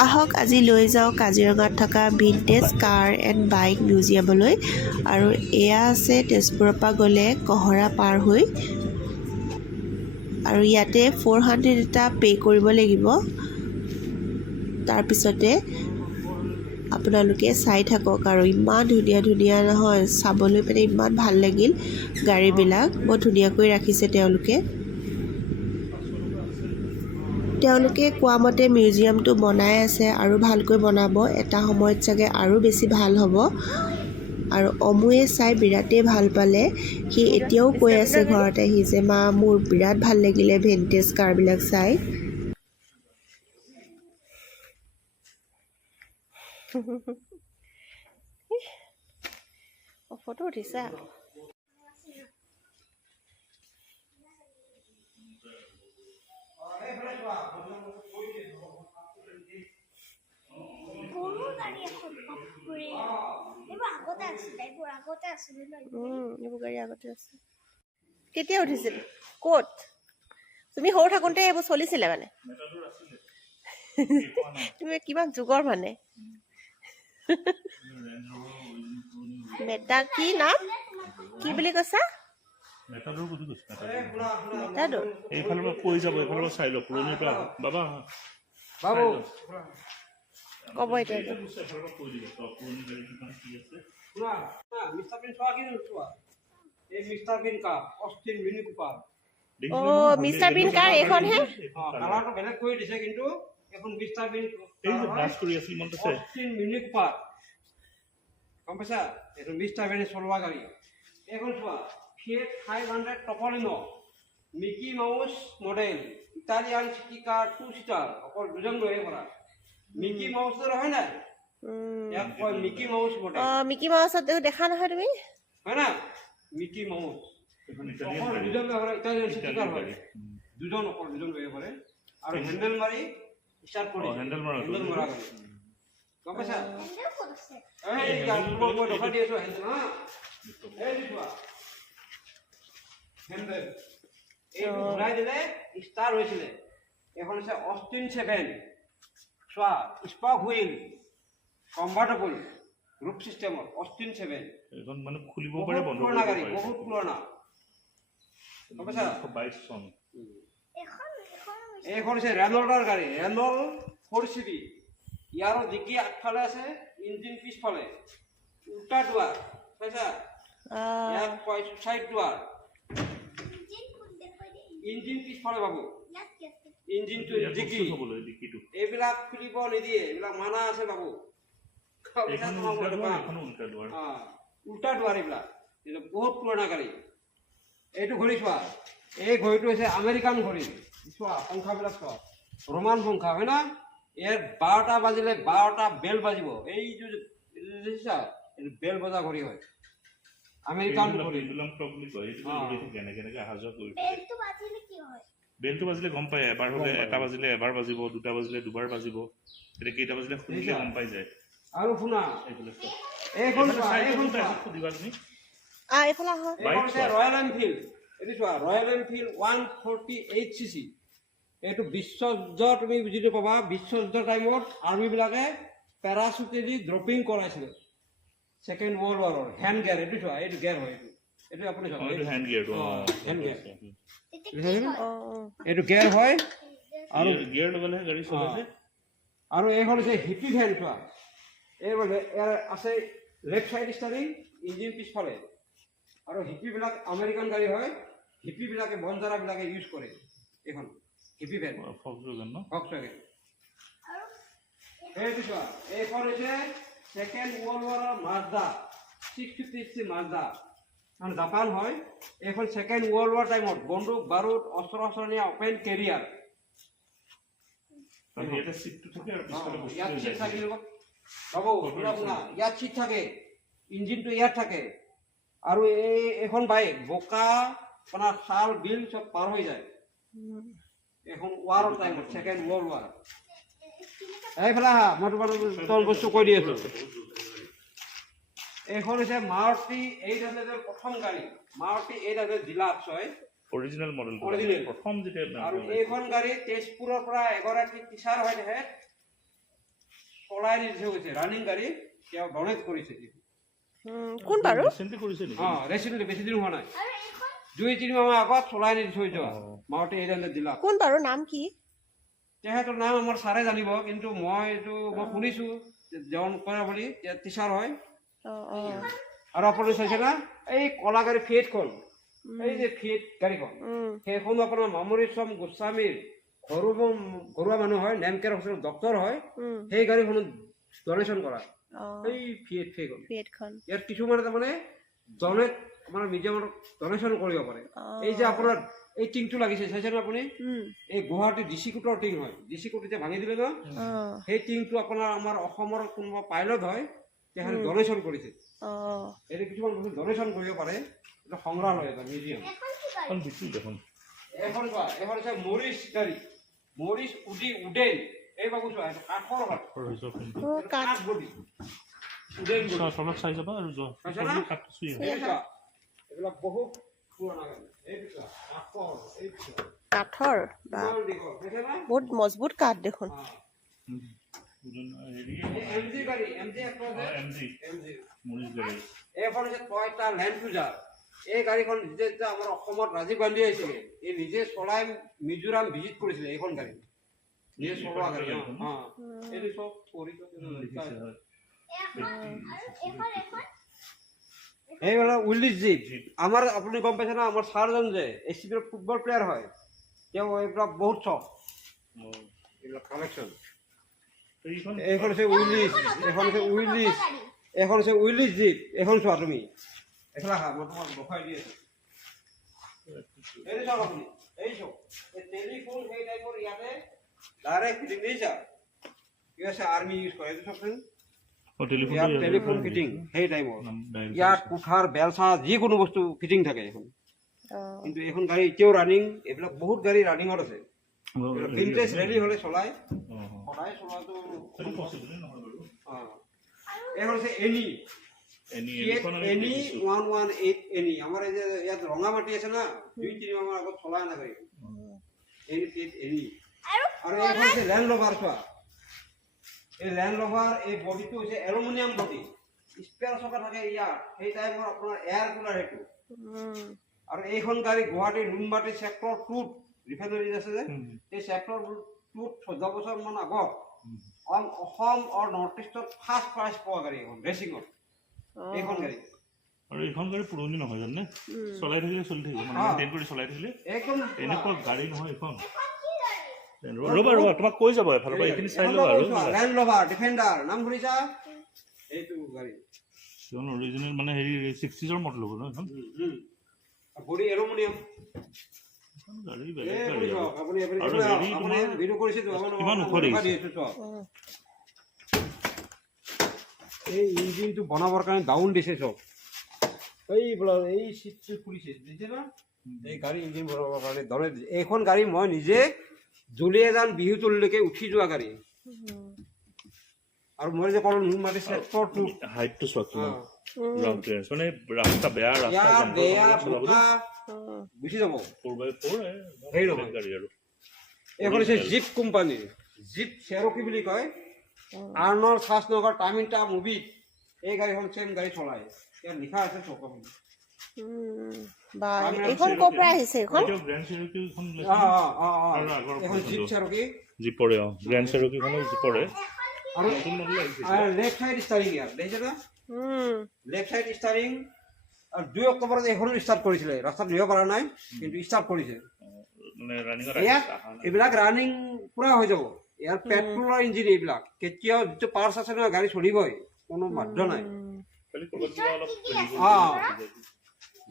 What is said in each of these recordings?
আহক আজি লৈ যাওঁ কাজিৰঙাত থকা ভিনটেজ কাৰ এণ্ড বাইক মিউজিয়ামলৈ। আৰু এয়া আছে তেজপুৰৰ পৰা গ'লে কহৰা পাৰ হৈ, আৰু ইয়াতে 400 এটা পে' কৰিব লাগিব। তাৰপিছতে আপোনালোকে চাই থাকক। আৰু ইমান ধুনীয়া ধুনীয়া নহয়, চাবলৈ মানে ইমান ভাল লাগিল। গাড়ীবিলাক বৰ ধুনীয়াকৈ ৰাখিছে তেওঁলোকে কোৱা মতে মিউজিয়ামটো বনাই আছে আৰু ভালকৈ বনাব। এটা সময়ত চাগে আৰু বেছি ভাল হ'ব। আৰু অমুৱে চাই বিৰাটেই ভাল পালে। সি এতিয়াও কৈ আছে ঘৰত আহি যে মা মোৰ বিৰাট ভাল লাগিলে ভিনটেজ কাৰবিলাক চাই। ফটো উঠিছা? এইবোৰ গাড়ী আগতে আছে। কেতিয়া উঠিছিল? ক'ত? তুমি সৰু থাকোঁতে এইবোৰ চলিছিলে মানে? তুমি কিমান যুগৰ মানে? মেটা কি নাম? কি বুলি কৈছা? মেটাডোৰ বুলি কৈছে। মেটাডোৰ? এইফালৰ পৰা কৈ যাব, এইফালৰ পৰা চাই লওক। পুৰণিৰ পৰা বাবা বাবু ক'ব এতিয়া। এফালৰ পৰা কৈ দিব পুৰণি গাড়ী কিমান কি আছে। মিস্টাৰ বিন চোৱা কি চোৱা এই মিস্টাৰ বিন কাৰ অষ্টিন মিনি কুপাৰ অ' মিষ্টাৰ বিন কাৰ এইখনহে? কালাৰটো বেলেগ কৰি দিছে, কিন্তু এখন মিস্টাৰ বিন এই যে বাস কৰি আছিল মনত আছে? অষ্টিন মিনি কুপাৰ গম পাইছা? এইটো মিস্টাৰ বিনে চলোৱা গাড়ী। এইখন চোৱা Fiat 500 Topolino Mickey Mouse model Italian city car 2 seater, অকল দুজন লৈ কৰা। মিকি মাউচৰ হয় নাই? ইয়াক কয় মিকি মাউচ মডেল। অ' মিকি মাউচত দেখা নহয় তুমি? হয় না? মিকি মাউচ এখন অকল দুজন লৈ কৰে, ইটালিয়ান চিটি কাৰ হয়। দুজন অকল দুজন লৈ কৰে। আৰু হেন্ডেল মাৰি ষ্টাৰ্ট কৰি হেন্ডেল মৰা গাড়ী গম পাইছা? এই গাড়ীটো মই দেখা দি আছো হেন্ডেল। হা এই চোৱা হেন্ডেল এইটো ঘূৰাই দিলে ষ্টাৰ্ট হৈছিলে। এখন হৈছে অষ্টিন 7 চোৱা স্পক হুইল কনভাৰ্টেবল গ্ৰুপ চিষ্টেমৰ অষ্টিন 7 এখন মানে খুলিব পাৰে, বন্ধ কৰিব পুৰণা গাড়ী, পাৰে। বহুত পুৰণা গম পাইছা? 22 চন। এইখন হৈছে ৰেনল্ডৰ গাড়ী, ৰেনল্ড 4CB। ইয়াৰো ডিগ্ৰী আগফালে আছে, ইঞ্জিন পিছফালে, উল্টা দুৱাৰ পাইছা? ইয়াক কয় চুচাইড দুৱাৰ। ইঞ্জিন পিছফালে পাব, ইঞ্জিনটো ডিগ্ৰী। এইবিলাক খুলিব নিদিয়ে, এইবিলাক মানা আছে বাবু। উল্টা দুৱাৰ এইবিলাক, বহুত পুৰণা গাড়ী। এইটো ঘড়ী চোৱা, এই ঘড়ীটো হৈছে আমেৰিকান ঘড়ী। চোৱা সংখ্যাবিলাক চোৱা, ৰোমান সংখ্যা হয় না? ইয়াৰ 12টা বাজিলে 12টা বেল বাজিব। এইটো দেখিছা? এইটো বেল বজা ঘড়ী হয়, আমেৰিকান ঘড়ী। বেলটো বাজিলে গম পায়, এবাৰ হ'লে এটা বাজিলে এবাৰ বাজিব, দুটা বাজিলে দুবাৰ বাজিব। এতিয়া কেইটা বাজিলে শুনিলে গম পাই যায়। আৰু শুনা এইখন সুধিবা তুমি ৰয়েল এনফিল্ড। এইটো চোৱা ৰয়েল এনফিল্ড 148cc। এইটো বিশ্বযুদ্ধ তুমি বুজিটো পাবা। বিশ্বযুদ্ধ টাইমত আৰ্মিবিলাকে পেৰাচুটেদি ড্ৰপিং কৰাইছিলে ছেকেণ্ড ৱৰ্ল্ড ৱাৰৰ। হেণ্ড গিয়াৰ এইটো চোৱা, এইটো গিয়াৰ হয়। এইটো আপুনি চাব, এইটো হেণ্ড গিয়াৰটো। হেণ্ড গিয়াৰ এইটো গিয়াৰ হয়। আৰু গিয়াৰ লগালেহে গাড়ী চলে যে। আৰু এইখন হৈছে হিপি ফেন চোৱা। এই ইয়াৰ আছে লেফ্ট চাইড ষ্টাৰিং, ইঞ্জিন পিছফালে। আৰু হিপিবিলাক আমেৰিকান গাড়ী হয়, হিপিবিলাকে বনজাৰাবিলাকে ইউজ কৰে। এইখন হিপি ভেন ফক্সৱাগন ন? ফক্সৱাগন। এইটো চোৱা, এইখন হৈছে ছেকেণ্ড ৱৰ্ল্ড ৱাৰৰ মাজদা 650cc মাজদা, মানে জাপান হয়। এইখন ছেকেণ্ড ৱৰ্ল্ড ৱাৰ টাইমত বন্দুক বাৰুদ অস্ত্ৰ শস্ত্ৰ নিয়া অপেন কেৰিয়াৰ। ইয়াতে চিটটো থাকে আৰু পিছফালে বস্তু ইয়াত লৈ চিট যায়। থাকিব বাবু, শুনা ইয়াত চিট থাকে, ইঞ্জিনটো ইয়াত থাকে। আৰু এইখন বাইক বোকা আপোনাৰ খাল বিল চব পাৰ হৈ যায়। এখন ৱাৰৰ টাইমত, ছেকেণ্ড ৱৰ্ল্ড ৱাৰ। এইফালে আহা, মই তোমাৰ বস্তু কৈ দি আছো। এইখন হৈছে মাৰুতি 800 প্ৰথম গাড়ী, মাৰুতি 800 ডিলাক্স হয়, অৰিজিনেল মডেল। প্ৰথম যেতিয়া আৰু এইখন গাড়ী তেজপুৰৰ পৰা এগৰাকী টিচাৰ হয় তেখেত, চলাই নি থৈ গৈছে ৰানিং গাড়ী তেওঁ ডনেট কৰিছে কোন বাৰু ৰিচেণ্টলি কৰিছে নেকি ৰেচিডেণ্টলি বেছি দিন হোৱা নাই 2-3 মাহ আগত চলাই নি থৈ যোৱা মাউণ্ট এৰিলেণ্ড জিলা কোন বাৰু নাম কি তেখেতৰ নাম আমাৰ ছাৰে জানিব কিন্তু মই শুনিছোঁ জয়ন কৰা বুলি টিচাৰ হয় আৰু আপুনি চাইছে না এই কলা গাড়ী ফিয়েটখন এই যে ফিয়েট গাড়ীখন সেইখন আপোনাৰ মামুৰিস্বাম গোস্বামীৰ ঘৰুৱা মানুহ হয় নেমকেয়াৰ হস্পিটেল ডক্তৰ হয় সেই গাড়ীখনত ডনেশ্যন কৰা এই ফিয়েটখন ইয়াত কিছুমানে তাৰমানে ডনেট আমাৰ মিউজিয়ামত ডনেশ্যন কৰিব পাৰে এই যে আপোনাৰ এই টিংটো লাগিছে চাইছেনে আপুনি এই গুৱাহাটী ডিচি কোটৰ টিং হয় ডিচি কোট এতিয়া ভাঙি দিলে ন সেই টিংটো আপোনাৰ আমাৰ অসমৰ কোনোবা পাইলট হয় তেখেতে ডনেশ্যন কৰিছে এইটো কিছুমান বস্তু ডনেশ্যন কৰিব পাৰে এটা সংগ্ৰহালয় এটা মিউজিয়াম এখন হৈছে মৰিচ গাড়ী মৰিচ উডেন এই বাবু চোৱা কাঠৰ কাঠ বডি উডেন চলক চাই যাবা আৰু এইবিলাক বহুত পুৰণা গাড়ী কাঠৰ বহুত মজবুত কাঠ দেখোন এইখন হৈছে টয়টা লেণ্ড ক্ৰুজাৰ এই গাড়ীখন যেতিয়া আমাৰ অসমত ৰাজীৱ গান্ধী আহিছিলে এই নিজে চলাই মিজোৰাম ভিজিট কৰিছিলে এইখন গাড়ী নিজে চলোৱা গাড়ী এইটো চব এইবিলাক উইলিছ জীপ আমাৰ আপুনি গম পাইছে না আমাৰ ছাৰজন যে এচিপিৰ ফুটবল প্লেয়াৰ হয় তেওঁ এইবিলাক বহুত চখ এইবিলাক কালেকশ্যন এইখন হৈছে উইলিছ এখন হৈছে উইলিছ জীপ এখন চোৱা তুমি এখেলা খা মই তোমাক দেখুৱাই দি আছোঁ এইটো চাওক আপুনি এই চাওক এই টেলিফোন সেই টাইপৰ ইয়াতে ডাইৰেক্ট ফিটিং দিছা কি আছে আৰ্মি ইউজ কৰে এইটো চাওকচোন টেলিফোন ফিটিং সেই টাইমৰ ইয়াত কোঠাৰ বেলচা যিকোনো বস্তু ফিটিং থাকে এখন কিন্তু এইখন গাড়ী এতিয়াও ৰানিং এইবিলাক বহুত গাড়ী ৰানিঙত আছে ভিনটেজ ৰেলি হ'লে চলাই সদায় চলোৱাটো এইখন হৈছে এনি 118 এনি আমাৰ এই যে ইয়াত ৰঙা মাটি আছে না 2-3 মাহৰ আগত চলাই না গাড়ী এনি আৰু এইখন হৈছে লেণ্ড ৰভাৰ চোৱা এই লেণ্ড ৰভাৰ এই বডিটো হৈছে এলুমিনিয়াম বডি স্পেয়াৰ চকা থাকে ইয়াত সেই টাইমৰ আপোনাৰ এয়াৰ কুলাৰ সেইটো আৰু এইখন গাড়ী গুৱাহাটীৰ নুনমাটি ছেক্টৰ 2 ৰিফাইনাৰী আছে যে এই ছেক্টৰ 2 14 বছৰমান আগত অসম আৰু নৰ্থ ইষ্টত ফাৰ্ষ্ট প্ৰাইজ পোৱা গাড়ী এখন ৰেচিঙত এইখন গাড়ী আৰু এইখন গাড়ী পুৰণি নহয় জানে চলাই থাকিলে চলি থাকিব মানে মেইনটেইন কৰি চলাই থাকিলে একদম এনেকুৱা গাড়ী নহয় এইখন ৰবা তোমাক কৈ যাব এফালৰ পৰা এইখিনি চাই ল'বা আৰু লেণ্ড ৰভাৰ ডিফেন্ডাৰ নাম শুনিছা এইটো গাড়ী সিখন অৰিজিনেল মানে হেৰি 60s মডেল হ'ব ন এখন বডি এলুমিনিয়াম গাড়ী বেলেগ গাড়ী আপুনি ভিডিঅ' কৰিছে কিমান ওখ দেখিছে এই ইঞ্জিনটো বনাবৰ কাৰণে ডাউন দিছে চব এই চিটটো খুলিছে দিছে না এই গাড়ী ইঞ্জিন বনাবৰ কাৰণে ধৰে এইখন গাড়ী মই নিজে জুলিয়াজান বিহুতলৈকে উঠি যোৱা গাড়ী আৰু মই যে ক'লো নুনমাটি ছেক্টৰ 2 হাইটটো চোৱা কিমান গ্ৰাউণ্ড ক্লিয়াৰেন্স মানে ৰাস্তা বেয়া গুচি যাব 4x4 সেই গাড়ী আৰু এইখন হৈছে জিপ কোম্পানী জিপ চেৰকি বুলি কয় আৰ্নল্ড ছাছনগৰ টামিনটা মুভিত এই গাড়ীখন চেম গাড়ী চলায় ইয়াত লিখা আছে চকখন এইখন ক'ৰ পৰা আহিছে এইখন গ্ৰেণ্ড চেৰকিখন এখন জিপ চেৰকি জিপৰে গ্ৰেণ্ড চেৰকিখনো জিপৰে আৰু লেফ্ট সাইড ষ্টাৰিং ইয়াত দেখিছে না লেফ্ট সাইড ষ্টাৰিং আৰু 2 অক্টোবৰত এখন ষ্টাৰ্ট কৰিছিলে ৰাস্তাত নিব পৰা নাই কিন্তু ষ্টাৰ্ট কৰিছে মানে ৰানিঙত এইবিলাক ৰানিং পুৰা হৈ যাব ইয়াৰ পেট্ৰলৰ ইঞ্জিন এইবিলাক কেতিয়াও যিটো পাৰ্টছ আছে নহয় গাড়ী চলিবই কোনো বাধ্য নাই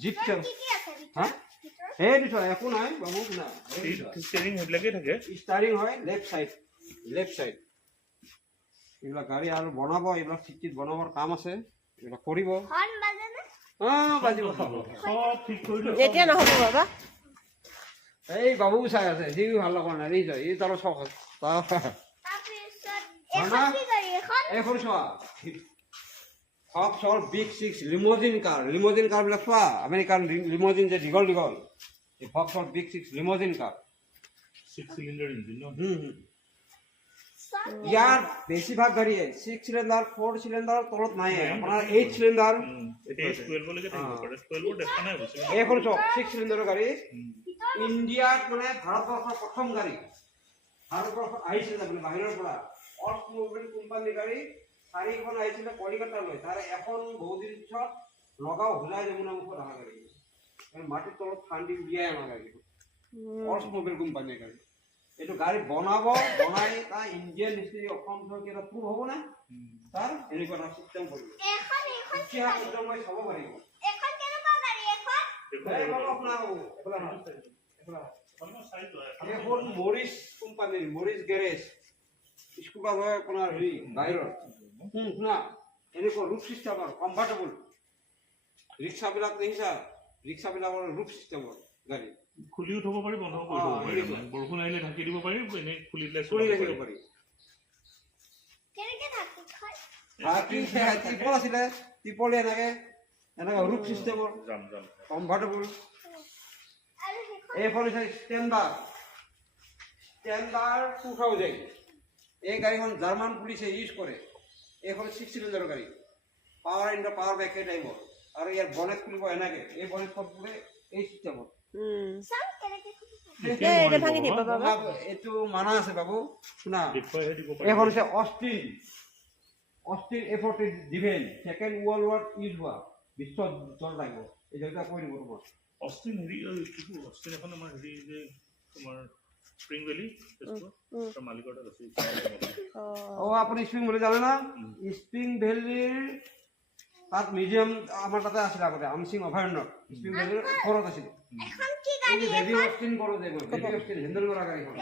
জিপ সেইটো চোৱা একো নাই বাবু না ষ্টিয়াৰিং সেইবিলাকেই থাকে ষ্টাৰিং হয় লেফ্ট চাইড এইবিলাক গাড়ী আৰু বনাব এইবিলাক চিটিত বনাবৰ কাম আছে এইবিলাক কৰিব বাজিব এতিয়া নহ'ব বাবা এই বাবু চাই আছে সি ভাল লগা নাই এই তাৰ চখ এইখন চোৱা ফক্সৰ বিগ 6 লিমোজিন কাৰবিলাক চোৱা আমেৰিকান লিমোজিন যে দীঘল এই ফক্সৰ বিগ 6 লিমোজিন কাৰ 6 সিলিন্ডাৰ ইঞ্জিন ইয়াৰ বেছিভাগ গাড়ীয়ে 6 চিলিণ্ডাৰ 4 চিলিণ্ডাৰৰ তলত নাই আপোনাৰ 8 চিলিণ্ডাৰ এতিয়া 12 লৈকে থাকিব পাৰে 12 দেখা নাই বেছি এইখন চক 6 চিলিণ্ডাৰৰ গাড়ী ইণ্ডিয়াত মানে ভাৰতবৰ্ষৰ প্ৰথম গাড়ী ভাৰতবৰ্ষত আহিছিল আপুনি বাহিৰৰ পৰা অটোমোবাইল কোম্পানীৰ গাড়ী 4খন আহিছিলে কলিকতালৈ তাৰে এখন বহুদিন পিছত লগাও হোলাই যমুনা মুখত অহা গাড়ী মাটিৰ তলত খান্দি উলিয়াই অনা গাড়ী অটোমোবাইল কোম্পানীৰ গাড়ী এইটো গাড়ী বনাব বনাই তাৰ ইণ্ডিয়ান হিষ্ট্ৰী অসম চৰকাৰে প্ৰুভ হ'ব না তাৰ এনেকুৱা এটা চিষ্টেম কৰিব ইতিহাস চিষ্টেম মই চাব পাৰিব এখন মৰিছ কোম্পানীৰ মৰিছ গেৰেজ স্কুবা হয় আপোনাৰ হেৰি বাহিৰত শুনা এনেকুৱা ৰূপ চিষ্টেমৰ কমফৰ্টেবল ৰিক্সাবিলাক দেখিছা ৰিক্সাবিলাকৰ ৰূপ চিষ্টেমৰ গাড়ী খুলিও থব পাৰি বন্ধ কৰি থব পাৰি বৰষুণ আহিলে ঢাকি দিব পাৰি এনে খুলি দিলে চলি ৰাখিব পাৰি টিপল আছিলে টিপলে এনেকে ৰূপ চিষ্টেমৰ কমফৰ্টেবল এইখন হৈছে ষ্টেণ্ডাৰ্ড 2000 এই গাড়ীখন জাৰ্মান পুলিচে ইউজ কৰে এইখন 6 চিলিণ্ডাৰৰ গাড়ী power in the power back এই টাইমত আৰু ইয়াৰ বনেট খুলিব এনেকে এই বনেট খুলিলে এই চিষ্টেমত এইটো মানা আছে বাবু শুনা এইখন হৈছে Austen A40 ডিভেন second world war use হোৱা বিশ্বত জল লাগিব এই জলটা কৈ দিব তোমাক অষ্টিন হেৰি অষ্টিন এখন আমাৰ হেৰি যে তোমাৰ স্প্ৰিং ভেলি মালিকৰ তাত আছে আপুনি স্প্ৰিং ভেলি জানে না স্প্ৰিং ভেলিৰ তাত মিউজিয়াম আমাৰ তাতে আছিল আগতে আমচিং অভয়াৰণ্যত স্প্ৰিং ভেলিৰ ওপৰত আছিল দেৱী অষ্টিন কৰোঁ যে দেৱী অষ্টিন হেণ্ডেল কৰা গাড়ীখন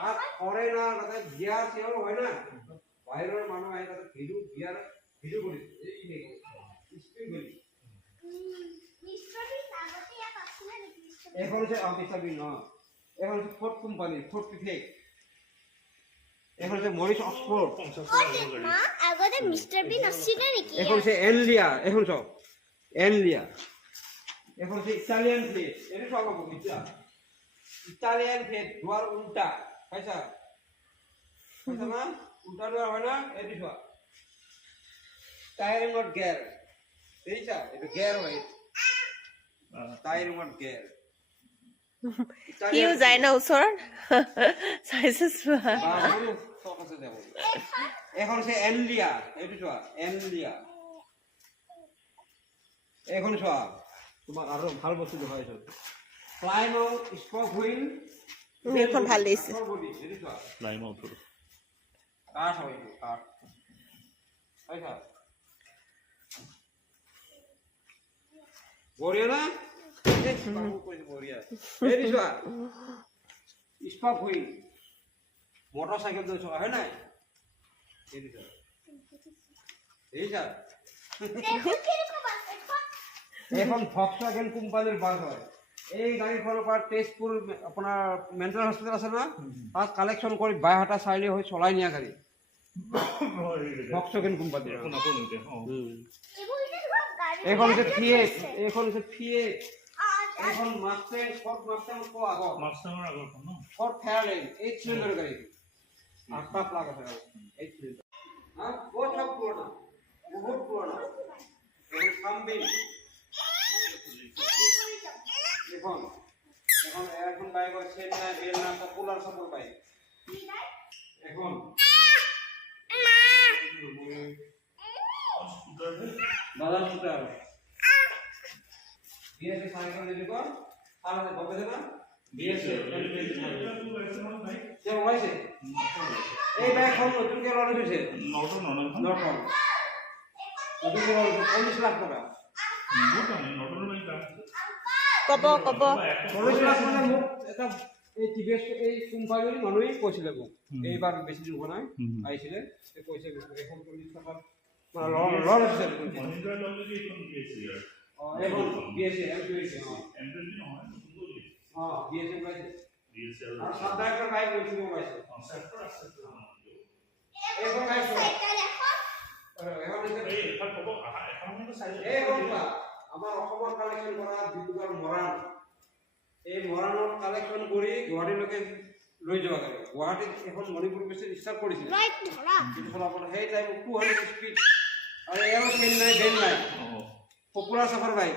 তাত ফৰেনাৰ তাতে বিয়া চিয়াও হয় না বাহিৰৰ মানুহ আহি তাতে বিয়াৰ ভিডিঅ' কৰিছে এই স্প্ৰিং ভেলি এখন হৈছে এখন হৈছে ফৰ্ড কোম্পানী ফৰ্ড পিফেক এখন হৈছে মৰিছ অক্সফৰ্ড আগতে মিস্টাৰ বিন আছিল নেকি এখন হৈছে এনলিয়া এখন চাওক এনলিয়া এখন হৈছে ইটালিয়ান প্লেট এইটো চাব বুজিছা ইটালিয়ান প্লেট দুৱাৰ উল্টা পাইছা পাইছা না উল্টা দুৱাৰ হয় না এইটো চোৱা টায়াৰিঙত গেৰ দেখিছা এইটো গেৰ হয় টায়াৰিঙত গেৰ সিও যায় না ওচৰত চাইছে চোৱা এখন হৈছে এনলিয়া এইটো চোৱা এনলিয়া এখন চোৱা তোমাক আৰু ভাল বস্তু দেখাইছো ফ্লাইং আউট স্পক হুইল এইখন ভাল লাগিছে এইটো চোৱা ফ্লাইং আউট কাঠ হয় এইটো কাঠ পাইছা বঢ়িয়া না বঢ়িয়া এইটো চোৱা স্পক হুইল মটৰ চাইকেল লৈ চোৱা হয় নাই এইটো চোৱা দেখিছা এখন ভক্সৱাগেন কোম্পানীৰ বাছ হয় এই গাড়ীখনৰ পৰা তেজপুৰ আপোনাৰ মেণ্টেল হস্পিটেল আছে না তাত কালেকশ্যন কৰি বাইহাটা চাৰিআলি হৈ চলাই নিয়া গাড়ী ভক্সৱাগেন কোম্পানীৰ এইখন হৈছে ফিয়েট এইখন হৈছে ফিয়েট এইখন মাষ্টাং ফৰ্ড মাষ্টাং কো আগৰ মাষ্টাঙৰ আগৰখন ন ফৰ্ড ফেয়াৰলেন 8 চিলিণ্ডাৰ গাড়ী 8টা প্লাগ আছে 8 চিলিণ্ডাৰ বহুত পুৰণা এই সামবিল এখন এখন বাইক আছে না বেল না পপুলার সাপোর্ট বাইক এখন বাজার স্কুটার বিএসএ সাইকেল দিলি কর আর বলতে দেনা বিএসএ যে হইছে এই বাইক কোন নতুন কে লড়ে হইছে নতুন নতুন 40 লাখ টাকা কব 40 লাখ মানে মোক এটা এই টিভিএস এই কোম্পানীৰ মানুহে কৈছিলে মোক এইবাৰ বেছি দিন হোৱা নাই আহিছিলে তে কৈছে এখন 40 টাকা মানে লন আছে মহিন্দ্ৰা ললে এখন বিএসসি এখন বিএসসি এমপিএসসি নহয় বিএসসি পাইছে বিএসসি আৰু সাধাৰণ বাইক লৈছো পাইছে সেক্টৰ আছে এখন বাইক এখন কব এখন চাই এখন আমাৰ অসমৰ কালেকশ্যন কৰা ডিব্ৰুগড় মৰাণ এই মৰাণত কালেকশ্যন কৰি গুৱাহাটীলৈকে লৈ যাব লাগে গুৱাহাটীত এখন মণিপুৰ বেছি ষ্টাৰ্ট কৰিছিলে কিন্তু চলাবলৈ সেই টাইম 200 স্পীড আৰু এয়াও চেইন নাই বেল নাই পপুলাৰ চাফাৰ বাইক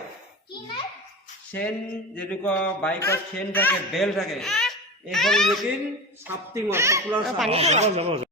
চেইন যেনেকুৱা বাইকত চেইন থাকে বেল থাকে এইখন লেকিন সাপ্তিমৰ পপুলাৰ যাব যাব